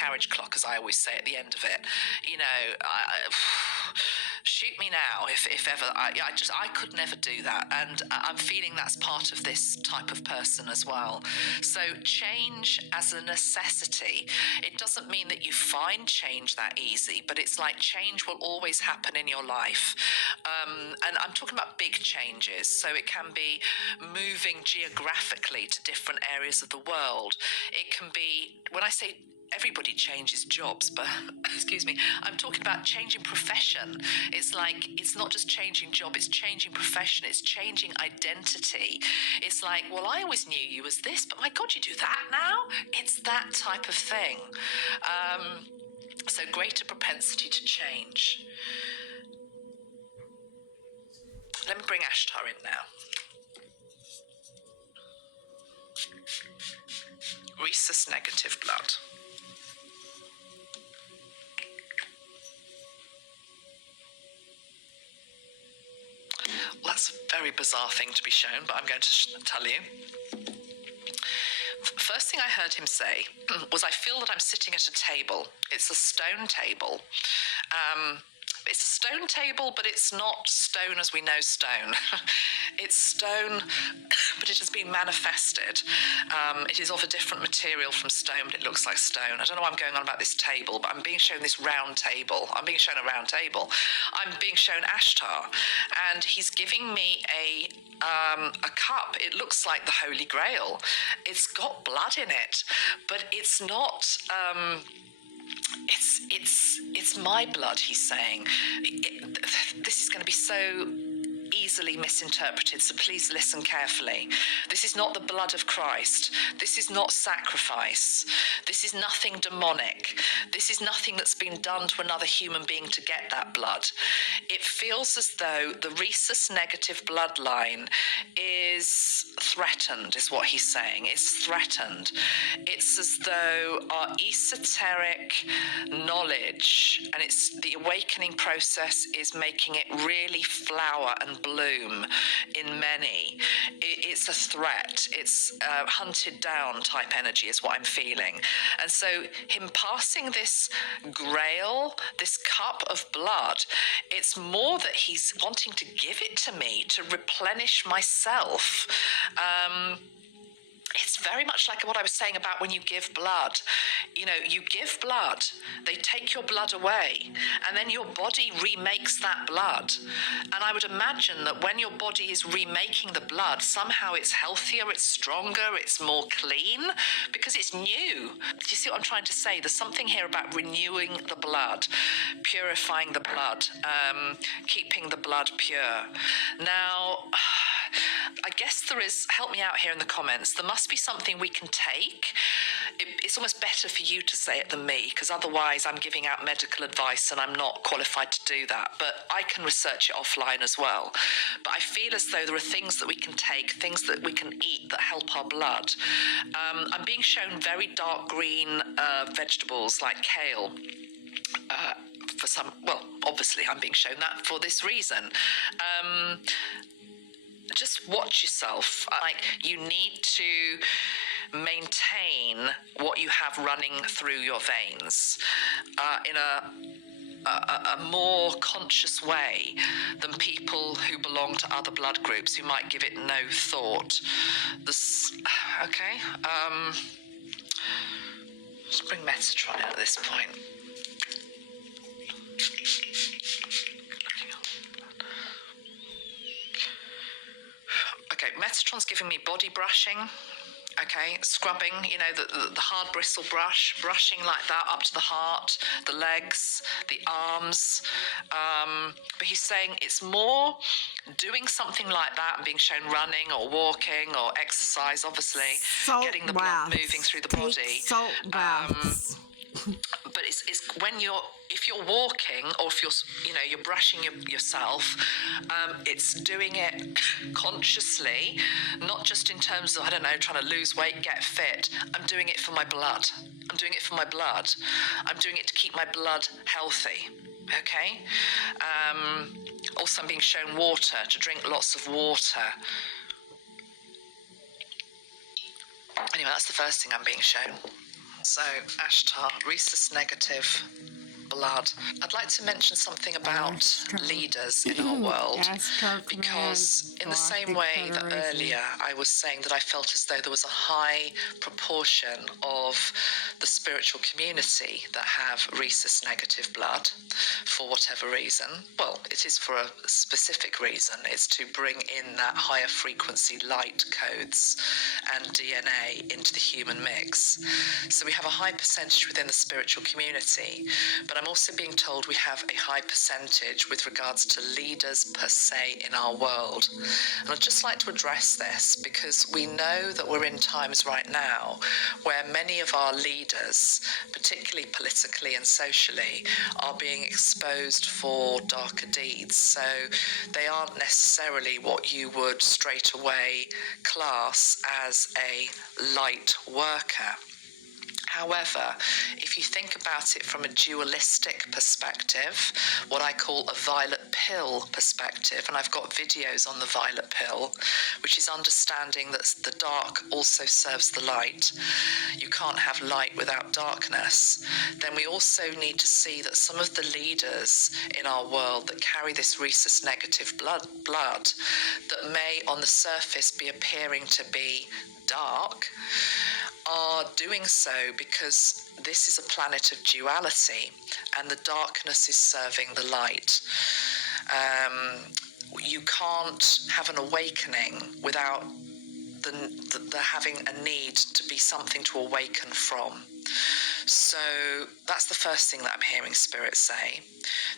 carriage clock, as I always say at the end of it. Shoot me now if ever. I could never do that, and I'm feeling that's part of this type of person as well. So change as a necessity. It doesn't mean that you find change that easy, but it's like change will always happen in your life. And I'm talking about big changes. So it can be moving geographically to different areas of the world. It can be, when I say everybody changes jobs, but excuse me, I'm talking about changing profession. It's like, it's not just changing job, it's changing profession, it's changing identity. It's like, well, I always knew you as this, but my God, you do that now? It's that type of thing. So greater propensity to change. Let me bring Ashtar in now. Rhesus negative blood. Well, that's a very bizarre thing to be shown, but I'm going to tell you. First thing I heard him say was, I feel that I'm sitting at a table. It's a stone table. It's a stone table, but it's not stone as we know stone. It's stone, but it has been manifested. It is of a different material from stone, but it looks like stone. I don't know why I'm going on about this table, but I'm being shown this round table. I'm being shown a round table. I'm being shown Ashtar, and he's giving me a cup. It looks like the Holy Grail. It's got blood in it, but it's not... It's my blood, he's saying. This is going to be so easily misinterpreted, so please listen carefully. This is not the blood of Christ. This is not sacrifice. This is nothing demonic. This is nothing that's been done to another human being to get that blood. It feels as though the rhesus negative bloodline is threatened, is what he's saying. It's threatened. It's as though our esoteric knowledge, and it's the awakening process, is making it really flower and bloom in many. It's a threat. It's hunted down type energy is what I'm feeling. And so him passing this grail, this cup of blood, it's more that he's wanting to give it to me to replenish myself. It's very much like what I was saying about when you give blood. You know, you give blood, they take your blood away, and then your body remakes that blood. And I would imagine that when your body is remaking the blood, somehow it's healthier, it's stronger, it's more clean, because it's new. Do you see what I'm trying to say? There's something here about renewing the blood, purifying the blood, keeping the blood pure. Now, I guess there is, help me out here in the comments, there must be something we can take. It's almost better for you to say it than me, because otherwise I'm giving out medical advice and I'm not qualified to do that. But I can research it offline as well. But I feel as though there are things that we can take, things that we can eat that help our blood. I'm being shown very dark green vegetables like kale. For some, well, obviously I'm being shown that for this reason. Just watch yourself. Like, you need to maintain what you have running through your veins in a more conscious way than people who belong to other blood groups who might give it no thought. Okay. Let's bring Metatron in at this point. Okay, Metatron's giving me body brushing, okay, scrubbing, you know, the hard bristle brush, brushing like that up to the heart, the legs, the arms. But he's saying it's more doing something like that and being shown running or walking or exercise, obviously, getting the blood moving through the body. Salt baths. But it's when if you're walking, or if you're brushing yourself, it's doing it consciously, not just in terms of, I don't know, trying to lose weight, get fit. I'm doing it for my blood. I'm doing it for my blood. I'm doing it to keep my blood healthy. Okay? Also, I'm being shown water, to drink lots of water. Anyway, that's the first thing I'm being shown. So, Ashtar, rhesus negative blood. I'd like to mention something about leaders in our world, because in the same way that earlier I was saying that I felt as though there was a high proportion of the spiritual community that have rhesus negative blood for whatever reason. Well, it is for a specific reason. It's to bring in that higher frequency light codes and DNA into the human mix. So we have a high percentage within the spiritual community, but I'm also being told we have a high percentage with regards to leaders per se in our world. And I'd just like to address this, because we know that we're in times right now where many of our leaders, particularly politically and socially, are being exposed for darker deeds. So they aren't necessarily what you would straight away class as a light worker. However, if you think about it from a dualistic perspective, what I call a violet pill perspective, and I've got videos on the violet pill, which is understanding that the dark also serves the light. You can't have light without darkness. Then we also need to see that some of the leaders in our world that carry this rhesus negative blood that may on the surface be appearing to be dark, are doing so because this is a planet of duality and the darkness is serving the light. You can't have an awakening without the having a need to be something to awaken from. So that's the first thing that I'm hearing Spirit say.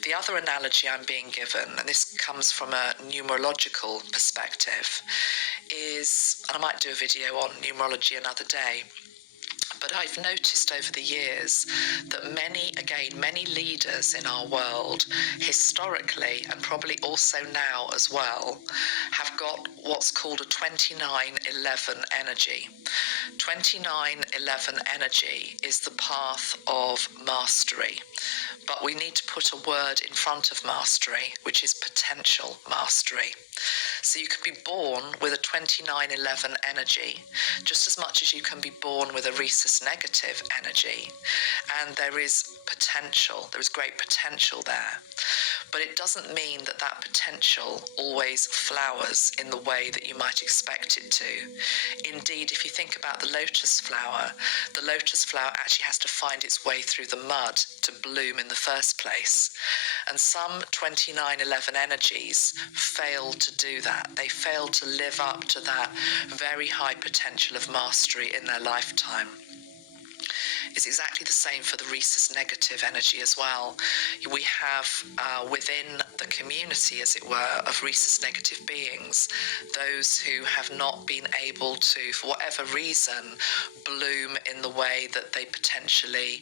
The other analogy I'm being given, and this comes from a numerological perspective, is, and I might do a video on numerology another day, but I've noticed over the years that many leaders in our world, historically and probably also now as well, have got what's called a 2911 energy. 2911 energy is the path of mastery, but we need to put a word in front of mastery, which is potential mastery. So you can be born with a 2911 energy just as much as you can be born with a rhesus negative energy, and there is potential, there is great potential there. But it doesn't mean that that potential always flowers in the way that you might expect it to. Indeed, if you think about the lotus flower actually has to find its way through the mud to bloom in the first place. And some 2911 energies fail to do that. They fail to live up to that very high potential of mastery in their lifetime. It's exactly the same for the rhesus negative energy as well. We have within the community, as it were, of rhesus negative beings, those who have not been able to, for whatever reason, bloom in the way that they potentially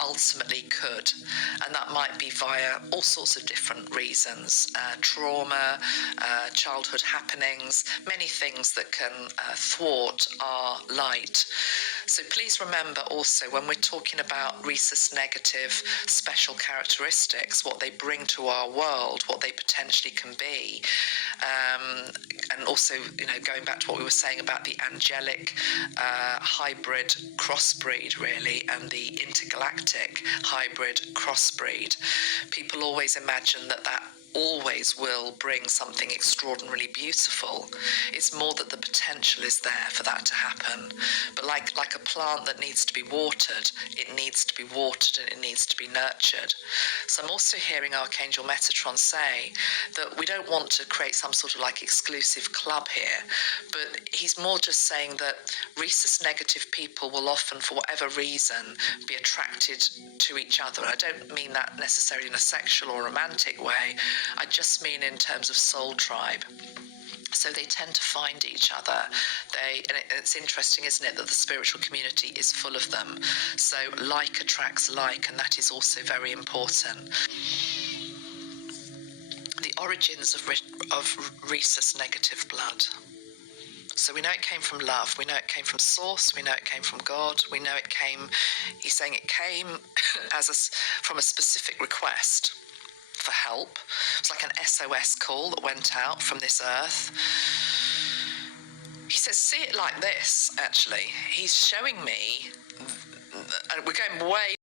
ultimately could. And that might be via all sorts of different reasons, trauma, childhood happenings, many things that can thwart our light. So please remember also, when we're talking about rhesus negative special characteristics, what they bring to our world, what they potentially can be, and also, going back to what we were saying about the angelic hybrid crossbreed, really, and the intergalactic hybrid crossbreed, people always imagine that always will bring something extraordinarily beautiful. It's more that the potential is there for that to happen. But like a plant that needs to be watered, it needs to be watered and it needs to be nurtured. So I'm also hearing Archangel Metatron say that we don't want to create some sort of exclusive club here, but he's more just saying that rhesus negative people will often, for whatever reason, be attracted to each other. I don't mean that necessarily in a sexual or romantic way. I just mean in terms of soul tribe. So they tend to find each other. And it's interesting, isn't it, that the spiritual community is full of them. So like attracts like, and that is also very important. The origins of rhesus negative blood. So we know it came from love, we know it came from source, we know it came from God, we know it came, he's saying it came from a specific request for help. It's like an SOS call that went out from this earth. He says, see it like this, actually. He's showing me we're going way